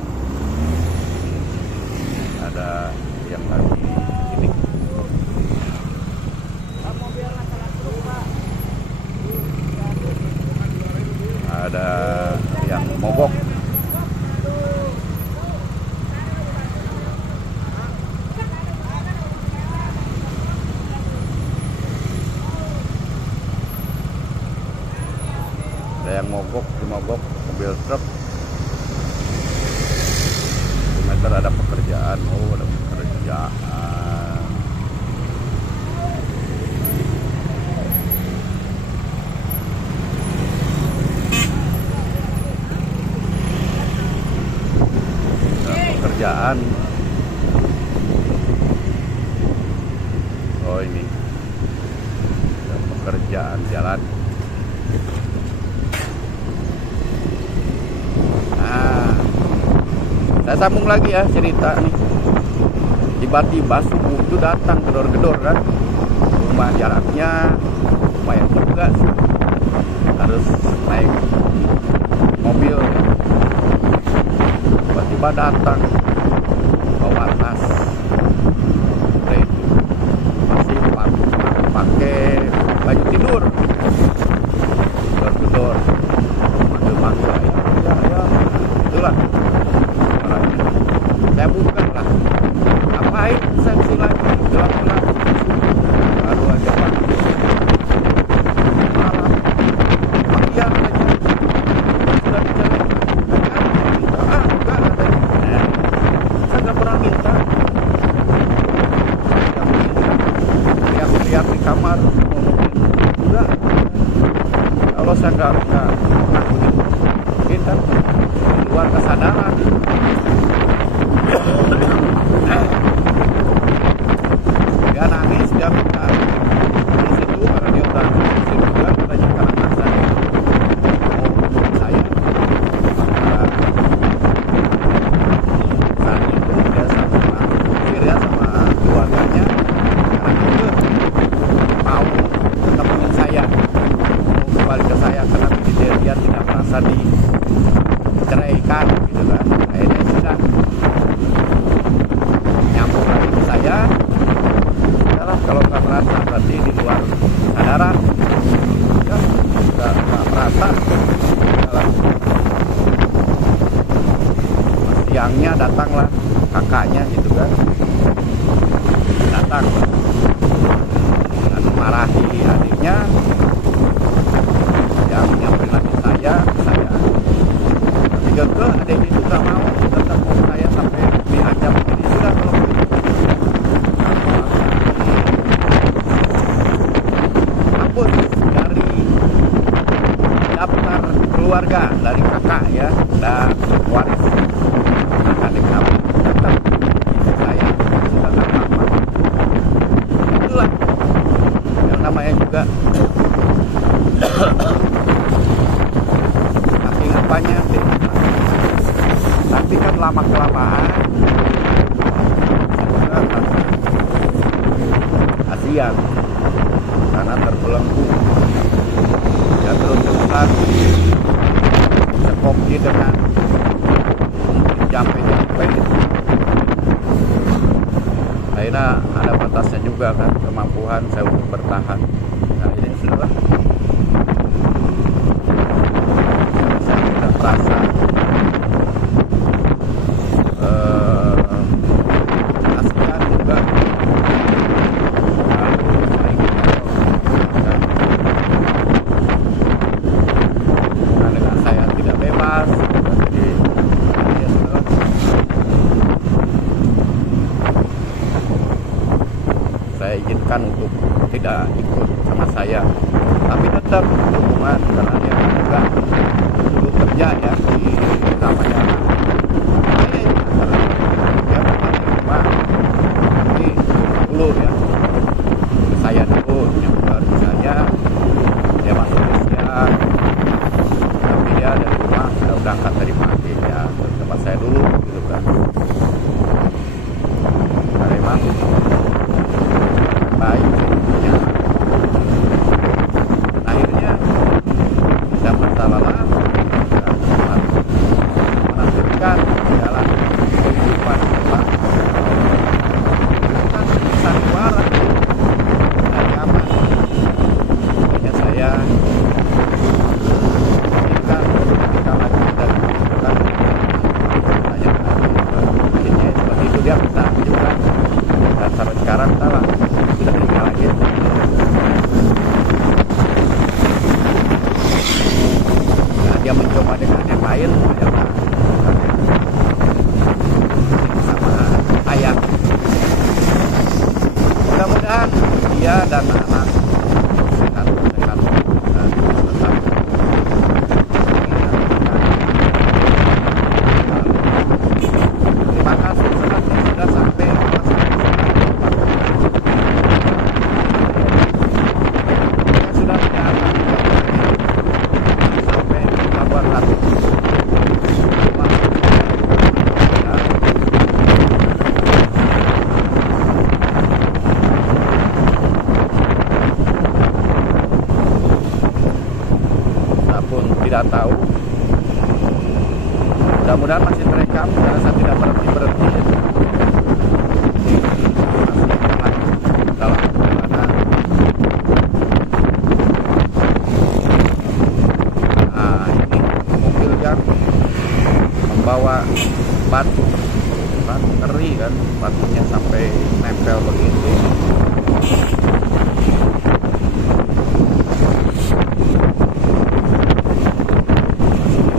lagi ini, ada yang mogok. Ada yang mogok mobil truk. Meter ada pekerjaan, oh ada pekerjaan. Pekerjaan. Oh ini ada pekerjaan jalan. Saya sambung lagi ya cerita nih. Tiba-tiba subuh itu datang gedor-gedor kan. Rumah jaraknya lumayan juga sih. Harus naik mobil. Tiba-tiba datang bawa tas. Udah itu masih pakai baju tidur. Gedor-gedor. Manggil-manggil ya. Itulah. Saya buka lah, ngapain saksi lagi gelap-gelap, baru aja pagi malam pagian aja sudah bicara enggak katanya, saya nggak pernah minta, yang lihat di kamar enggak, kalau saya nggak pernah begitu kita di luar kesadaran. Dia nangis, dia minta di situ karena dia udah pusing juga, katanya karena masa mau saya. Saat itu dia sama keluarganya karena itu mau temenin saya, mau kembali ke saya karena dia tidak merasa diceraikan gitu kan. Akhirnya sudah nyambung lagi ke saya. Kalau nggak merasa berarti di luar sadaran ya, nggak merasa dalam. Siangnya datanglah kakaknya gitu kan, datang dan memarahi adiknya yang nyamperin lagi saya tapi kekeh adiknya itu nggak mau, tetap mau saya sampai diajak ini sudah kalau begitu hapus dari daftar keluarga dari kakak ya, dan waris adik kamu tetap saya sudah nggak apa-apa. Itulah yang namanya juga saking apanya deh, tapi kan lama kelamaan kasihan karena terbelenggu ya, terus-terusan sekoki dengan jampe akhirnya ada batasnya juga kan kemampuan saya untuk bertahan. Nah ini sudahlah, saya tidak merasa kasihan juga hubungan dengan saya tidak bebas. Jadi ya sudahlah, saya izinkan untuk tidak ikut sama saya, tapi tetap hubungan karena dia juga dulu kerja ya di namanya dia bukan di rumah, tapi dulu ya saya dulu nyamper saya, dia masuk siang, tapi dia dari rumah sudah berangkat dari pagi ya ke tempat saya dulu gitu kan. Karena memang baik ya. Mudah-mudahan masih terekam karena saya tidak berhenti dalam perjalanan. Nah, ini mobil yang membawa batu keri kan, batunya sampai nempel begitu. Masih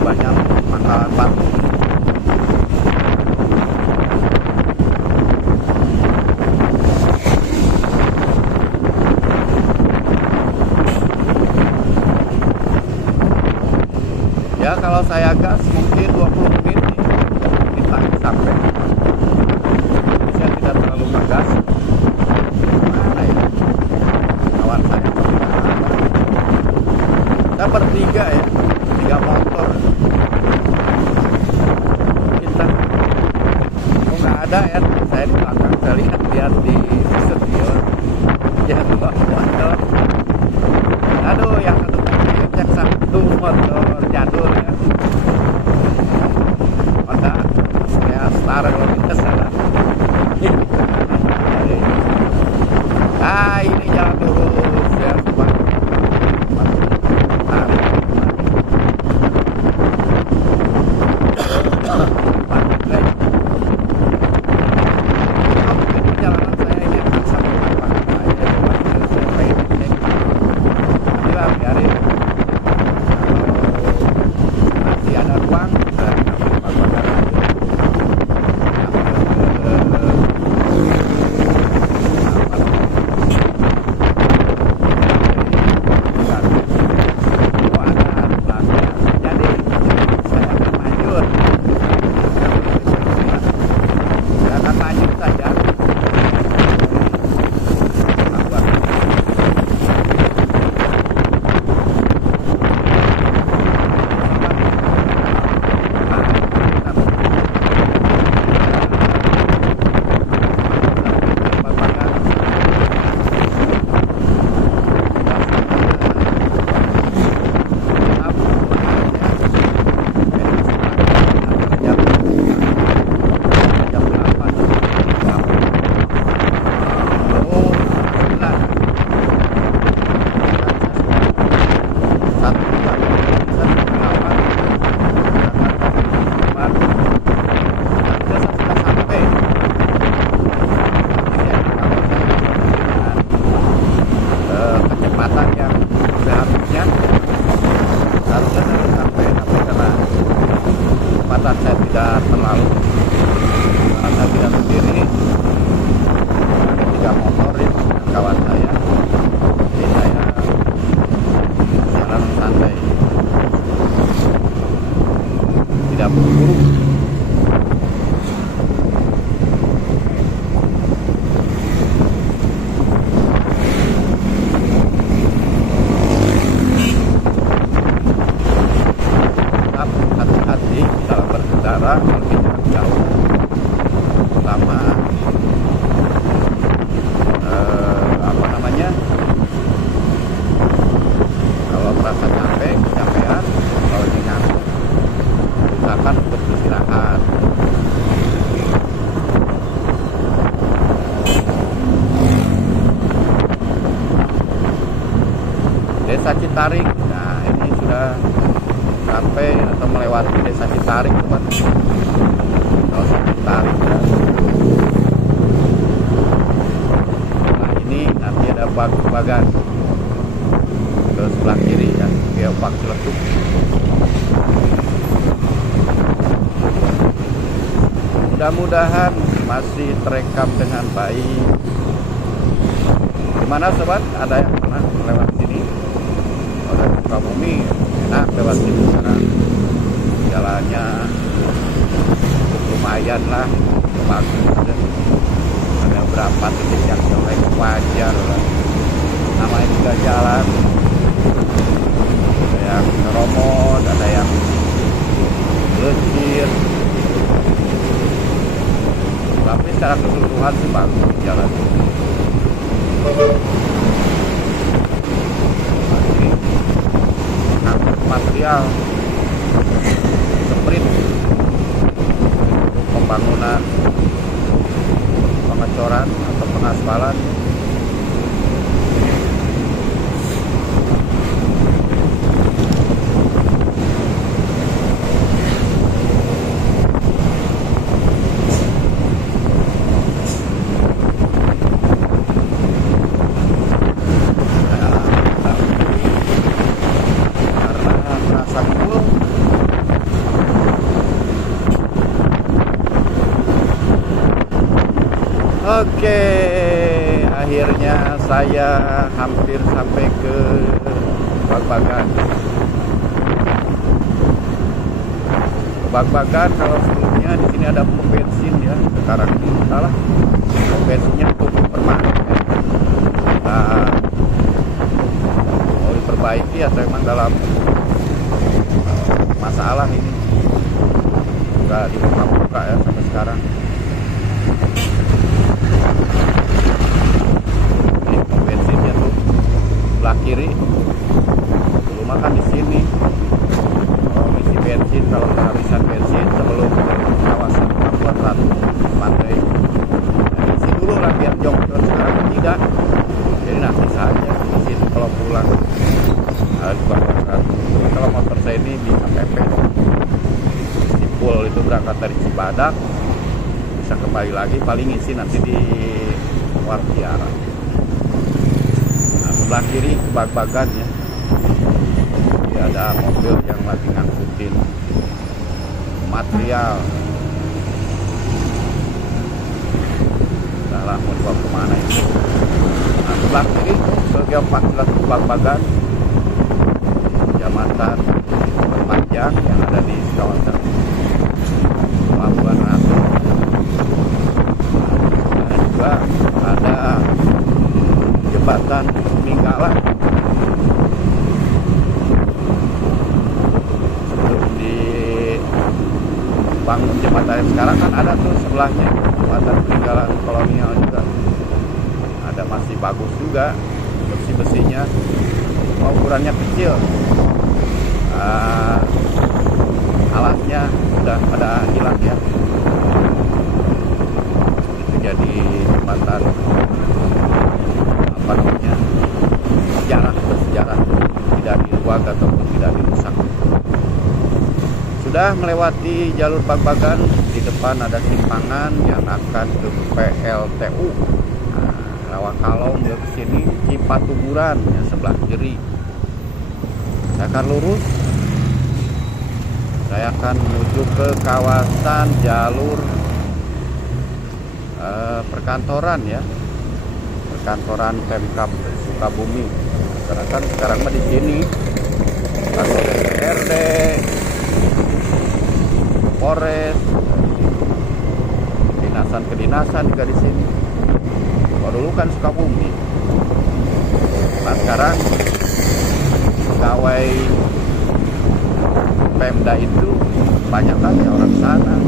banyak makanan batu. Ya kalau saya gas mungkin 20 menit kita sampai. Saya tidak terlalu ngegas. Mana ya? Kawan saya kita bertiga ya, 3 motor. Kita nggak ada ya, saya di belakang, saya lihat di studio. Ya 2 motor. Aduh, yang satu cek satu motor jadul ya. Honda ya Star kalau tidak salah. Ah, ini jalan lurus ya, Pak. Perjalanan saya ini akan sampai kapan? Saya pengen cek. Inilah biarin. Masih ada ruang dan saya tidak terlalu karena saya tidak sendiri, ada 3 motor ya, kawan saya, jadi saya jalan santai, tidak buru-buru. Hati-hati dalam berkendara kalau kita jauh, sama apa namanya, kalau merasa capek, kecapean, kalau ngantuk, usahakan untuk beristirahat. Desa Citarik, nah ini sudah sampai atau melewati Desa Citarik, teman. Desa Citarik ya. Nah ini nanti ada bagan ke sebelah kiri ya, Geopark Ciledug. Mudah-mudahan masih terekam dengan baik. Gimana sobat? Ada yang pernah lewat sini? Kalau dari Sukabumi enak lewat sini sekarang. Jalannya lumayan lah, bagus. Ada berapa titik yang jelek wajar lah. Namanya juga jalan. Ada yang neromot, ada yang lecir. Tapi secara keseluruhan sih bagus jalan. Masih material sprint rencana pengecoran atau pengaspalan. Oke, akhirnya saya hampir sampai ke Bagbagan. Bagbagan kalau sebelumnya di sini ada pom bensin ya, sekarang ini salah. Pom bensinnya tutup permanen. Nah, mau diperbaiki atau emang dalam masalah ini? Nggak dibuka-buka ya sampai sekarang. Ini pom bensinnya tuh sebelah kiri. Dulu makan di sini. Kalau isi bensin, kalau kehabisan bensin sebelum kawasan Pelabuhan Ratu Pantai, isi dulu lah biar jongkok. Sekarang tidak. Jadi nanti saja isi itu kalau pulang. Kalau motor saya ini di KPP Sipul itu berangkat dari Cibadak, bisa kembali lagi paling isi nanti di Wartiara. Nah, sebelah kiri ke Bagbagan ya. Jadi ada mobil yang lagi ngangkutin material. Salah mau dibawa kemana ini? Nah, sebelah kiri ke G14 ke Bagbagan, jembatan panjang yang ada di kawasan Pelabuhan Ratu. Dan juga ada jembatan Minggala. Untuk di bangun jembatan yang sekarang kan ada tuh sebelahnya jembatan Minggala kolonial juga. Ada masih bagus juga besi-besinya. Ukurannya kecil. Alasnya sudah pada hilang ya. Itu jadi jembatan apa namanya, bersejarah, tidak dirusak ataupun tidak dirusak. Sudah melewati jalur Bagbagan, di depan ada simpangan yang akan ke PLTU. Rawakalong ke sini Cipatuburan yang sebelah kiri. Saya akan lurus. Saya akan menuju ke kawasan jalur perkantoran ya, perkantoran Pemkab Sukabumi. Karena kan sekarang mah di sini kantor DPRD, Polres, kedinasan juga di sini. Kalau dulu kan Sukabumi. Nah sekarang pegawai Pemda itu banyak kali orang sana.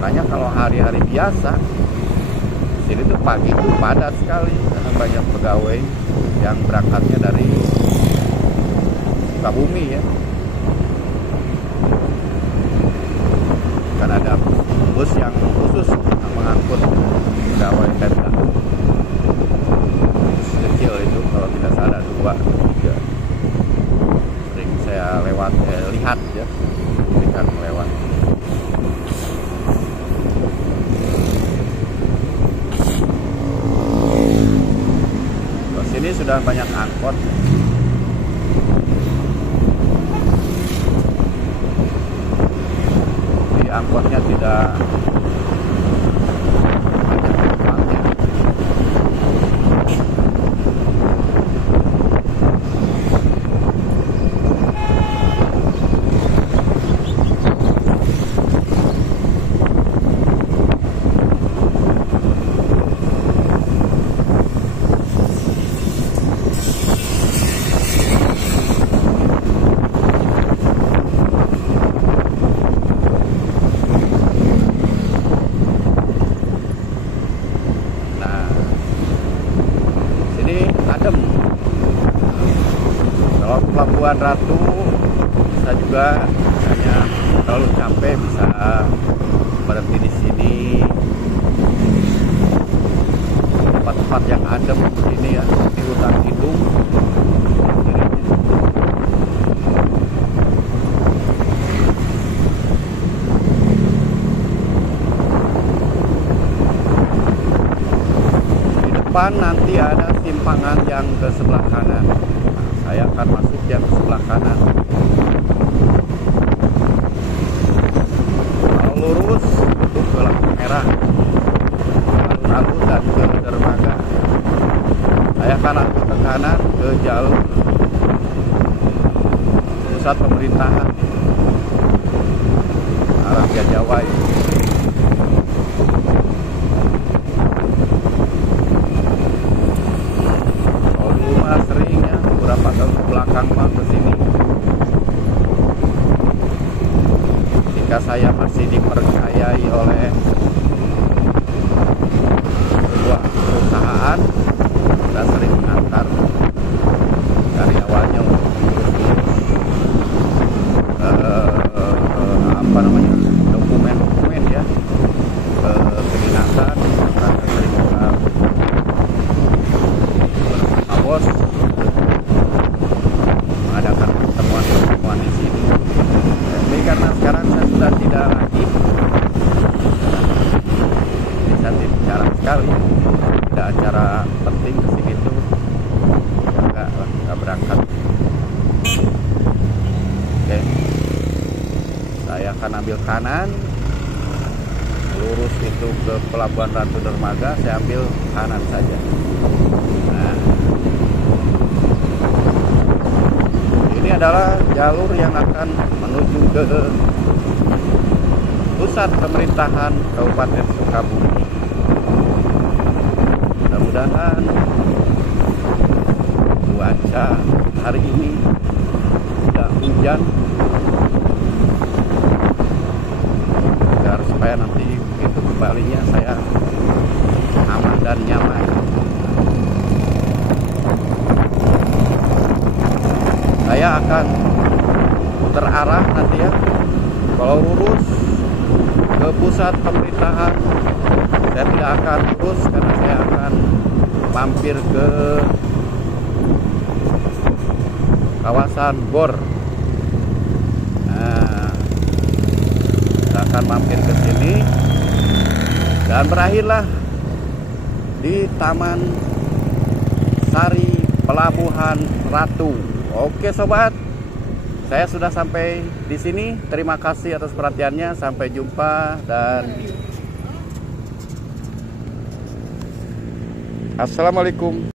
Makanya kalau hari-hari biasa sini tuh pagi tuh padat sekali karena banyak pegawai yang berangkatnya dari Sukabumi ya. Kan ada bus yang khusus mengangkut pegawai Pemda. Bus kecil itu kalau tidak salah 2-3. Sering saya lihat ya, ketika melewat. Terus sini sudah banyak angkot. Di angkotnya tidak banyak penumpangnya. Kalau ke Pelabuhan Ratu bisa juga, misalnya kalau capek bisa berhenti di sini depan nanti ada simpangan yang ke sebelah kanan. Nah, saya akan masuk yang ke sebelah kanan. Kalau lurus itu ke lampu merah, alun-alun dan ke dermaga. Saya akan lanjut ke kanan ke jalur pusat pemerintahan arah Jajawai. Kalau dulu mah sering ya, beberapa tahun ke belakang mah ke sini. Ketika saya masih dipercayai oleh sebuah perusahaan, saya sering mengantar karyawannya untuk dokumen-dokumen ya ke kedinasan. Saya sering bersama bos mengadakan pertemuan-pertemuan di sini. Tapi karena sekarang saya sudah tidak lagi, saya jarang sekali ada acara penting ke sini tuh nggak berangkat. Oke, saya akan ambil kanan, lurus itu ke Pelabuhan Ratu Dermaga, saya ambil kanan saja. Nah, ini adalah jalur yang akan menuju ke pusat pemerintahan Kabupaten Sukabumi. Mudah-mudahan cuaca hari ini tidak hujan, agar supaya nanti begitu kembalinya saya aman dan nyaman. Saya akan terarah nanti ya, kalau lurus ke pusat pemerintahan saya tidak akan lurus karena saya akan mampir ke kawasan Bor. Nah, kita akan mampir ke sini dan berakhirlah di Taman Sari Pelabuhan Ratu. Oke sobat, saya sudah sampai di sini. Terima kasih atas perhatiannya. Sampai jumpa dan assalamualaikum.